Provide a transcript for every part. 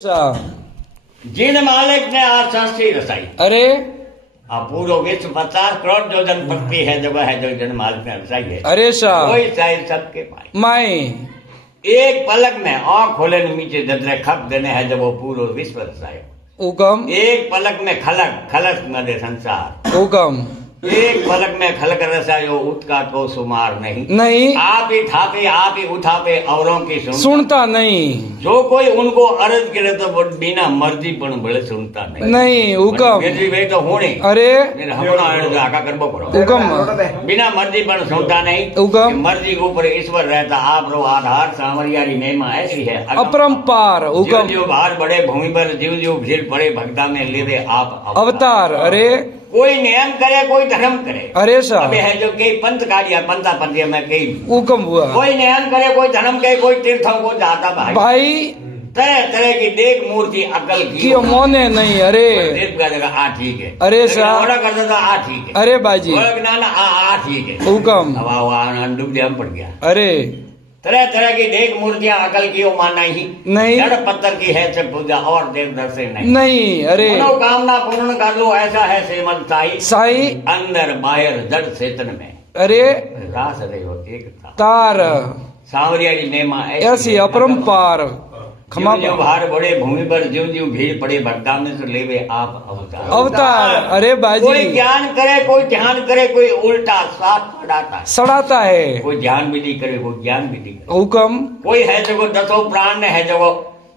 जिन मालिक ने आज सृष्टि रचाई, अरे पूरो विश्व 50 करोड़ जो जनपति है जगह है जो जन मालिक ने रचाई है। अरे शाह कोई चाहे सबके पाए माई एक पलक में आँख खोले नीचे ददरे खप देने है जब वो पूरो विश्व रचायो। हुकम एक पलक में खलक खलक मदे संसार, हुकम एक पलक में खलक रचायो उसका तो शुमार नहीं। नहीं आप ही थापे आप ही उठापे औरों की सुनता नहीं। जो कोई उनको अर्ज करे तो वो बिना मर्जी पण बड़े सुनता नहीं। नहीं हुकम वे तो होने अरे आका करबो करो हुकम बिना मर्जी पण सुनता नहीं। हुकम मर्जी के ऊपर ईश्वर रहता। आप रो आधार सांवरियारी महिमा ऐसी है अपरंपार हुकम जो भार बड़े भूमि पर जीव जीव भीड़ पड़े भक्ता में लेवे आप अवतार। अरे कोई नियम करे कोई धर्म करे। अरे साहब अबे है जो कई पंथ काढ़िया पंथा पंथिया में कई हुकम हुआ कोई नियम करे कोई धर्म करे कोई तीर्थों को जाता भाई तरह तरह की देख मूर्ति अकल की मोने नहीं। अरे का जगह आ ठीक है। अरे साहब ऑर्डर करता था आ ठीक है। अरे बाजी ना ना आ ठीक है। हुकम अब डूब जाम पड़ गया। अरे तरह तरह की देख मूर्तियां अकल की वो माना ही नहीं जड़ पत्थर की है सब पूजा और देव दर्शन नहीं। नहीं अरे मनोकामना पूर्ण कर लो ऐसा है श्रीमद साई साई अंदर बाहर जड़ चेतन में अरे रास रहो एक तार सांवरिया की महिमा ऐसी अपरंपार खमा भार बड़े भूमि पर जीव जीव भीड़ पड़े भक्ता में से लेवे आप अवतार अवतार। अरे बाजी कोई ज्ञान करे कोई ध्यान करे कोई उल्टा साथ पढ़ाता है सड़ाता है। कोई ध्यान विधि करे कोई ज्ञान विधि करे। हुकम कोई है जो दसों प्राण है जो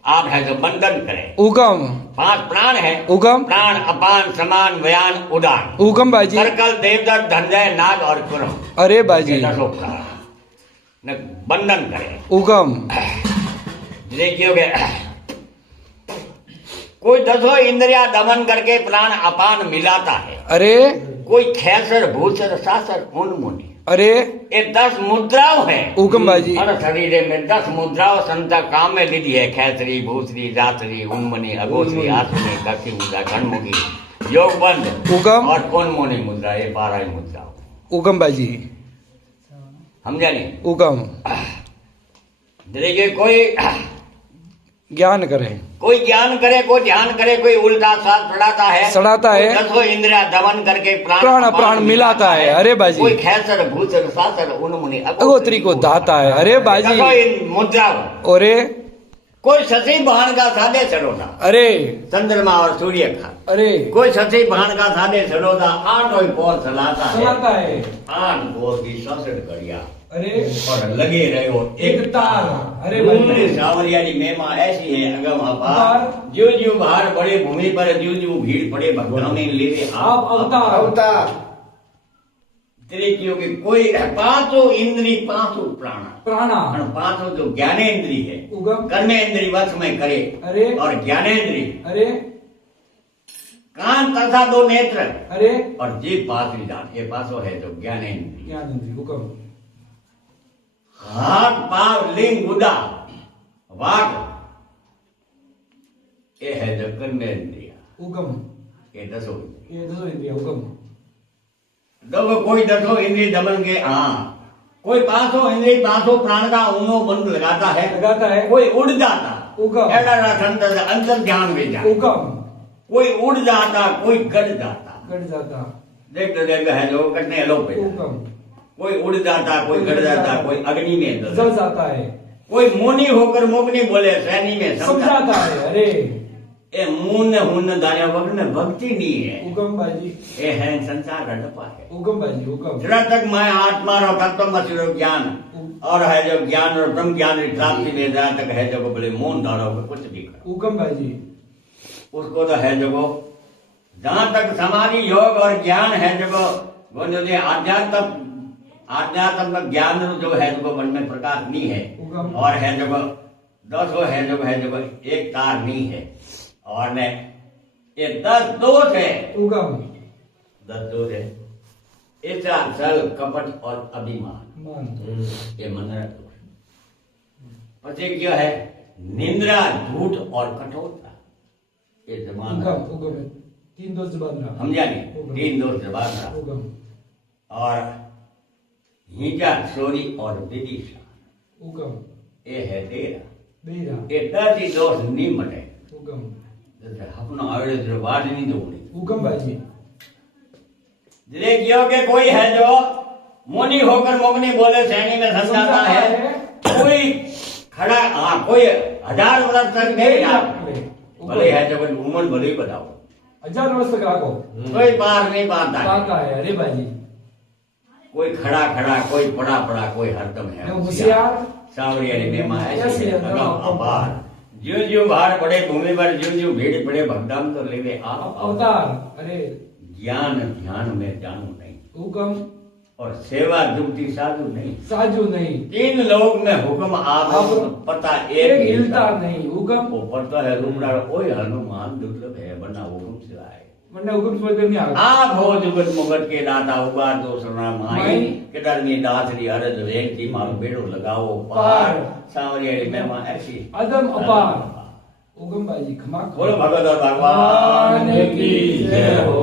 आप है जो बंधन करे। हुकम 5 प्राण है हुकम प्राण अपान समान व्यान उदान हुकम बाजी सर्कल देवदत्त धनजय नाग और कुरम। अरे बाजी दसों प्राण बंधन करे। हुकम देखियोगे कोई दसों इंद्रिया दमन करके प्राण अपान मिलाता है। अरे कोई खेसर भूसर सासर उन्मुनि। अरे ये 10 मुद्राओं है हुकम बाजी हर शरीर में 10 मुद्राओं संता काम में लीधी है। खेसरी भूसरी जातरी उन्मनी अगोसरी आसनी कक्षी मुद्रा गणमुखी योगबंध हुकम और उन्मुनि मुद्रा ये 12 मुद्रा हुकम बाजी समझा नहीं। हुकम देखिए कोई ज्ञान करे कोई ज्ञान करे कोई ध्यान करे कोई उल्टा साथ पढ़ाता है सड़ाता है दसों इंद्रिया दमन करके प्राण प्राण मिलाता है। अरे बाजी कोई खेसर भूसर सासर उन्मुनि अगोत्री को दाता है। अरे बाजी मुद्रा। अरे कोई शशि बहन का सादे चढ़ोदा अरे चंद्रमा और सूर्य का। अरे कोई शशि बहन का सादे चढ़ोदा 8 पोर चलाता है 8 पोर की 67 कड़िया अरे और लगे रहो एक तार। अरे भाई सांवरियारी महिमा ऐसी है अगम अपार जो जो बाहर बड़े भूमि पर जो जो भीड़ पड़े भक्तों में लेवे आप अवतार अवतार। क्योंकि कोई 5 इंद्री 5 प्राण प्राणा 5 जो ज्ञानेन्द्री है कर्मेंद्री वश में करे। अरे और ज्ञानेन्द्री अरे कान तथा 2 नेत्र अरे और जीभ 5वीं दांत ये 5 है जो ज्ञानेन्द्री। ज्ञानेन्द्री हुकम हाथ पांव लिंग गुदा वाक ये है जो कर्मेंद्रिया हुकम ये 10 इंद्रिया हुकम। देखो कोई 10 इंद्रिय दमन के कोई 5 इंद्रिय 5 प्राण का उनो बंद लगाता है कोई उड़ जाता हुकम अंतर ध्यान में जाता हुकम कोई उड़ जाता कोई गड़ जाता देख तो देख है जो कटने लो पे हुकम कोई उड़ जाता कोई गड़ जाता कोई अग्नि में जल जाता है कोई मुनि होकर मुगनी बोले सैनी में समझाता है। अरे ए मुन हुन दाया वग्न भक्ति नहीं है हुकम बाजी ये है संसार का डब्बा है हुकम बाजी हुकम। जरा तक मैं आत्मा रो तत्वमसि ज्ञान और है जो ज्ञान और ब्रह्म ज्ञान की प्राप्ति में जहाँ तक है जो बोले मौन डालो कुछ भी करो हुकम बाजी उसको तो है जो जहाँ तक समाधि योग और ज्ञान है जो आध्यात्म ज्ञान जो है जो मन में प्रकाश नहीं है और है जो 10 है जो एक तार नहीं है और ने ये 10 दोष है 10 दोष है इच्छा छल कपट और अभिमान ये मन रखो। पति क्या है निंद्रा झूठ और कठोरता ये जबान 3 दोष जबान समझा नहीं 3 दोष जबान और हिंसा चोरी और विदिशा ये है 13 ये 10 ही दोष निम्न है उगम जैसे अपना आवे जो बात नहीं जोड़ी उगम बाजी जिले क्यों के कोई है जो मुनि होकर मुगनी बोले सैनी में समझाता है कोई खड़ा हाँ कोई 1000 वर्ष तक नहीं रहा भले है जब उम्र भले ही बताओ 1000 वर्ष तक राखो कोई पार नहीं पाता पाता है अरे भाई कोई खड़ा खड़ा कोई पड़ा पड़ा कोई हरदम है होशियार सांवरियाली में ऐसे अपार ज्यों ज्यों भार पड़े भूमि पर ज्यों ज्यों भीड़ पड़े भगदाम तो लेवे अवतार अरे ज्ञान ध्यान में जानू नहीं हुक्म और सेवा जुगती साधु नहीं साजू नहीं 3 लोग में हुक्म आप पता एक हिलता नहीं हुक्म वो पड़ता है रूपड़ा ओए हनुमान दुर्लभ है वरना हुक्म सिवाय वरना हुक्म समझ में नहीं आता आप हो जुगत मुगत के दाता उबार दो सरना माई किधर में दासरी अरज वेग थी मारो बेड़ो लगाओ पार सांवरियाली में मां ऐसी अदम अपार उगम बाजी खमा बोलो भगवत और भगवान की जय हो।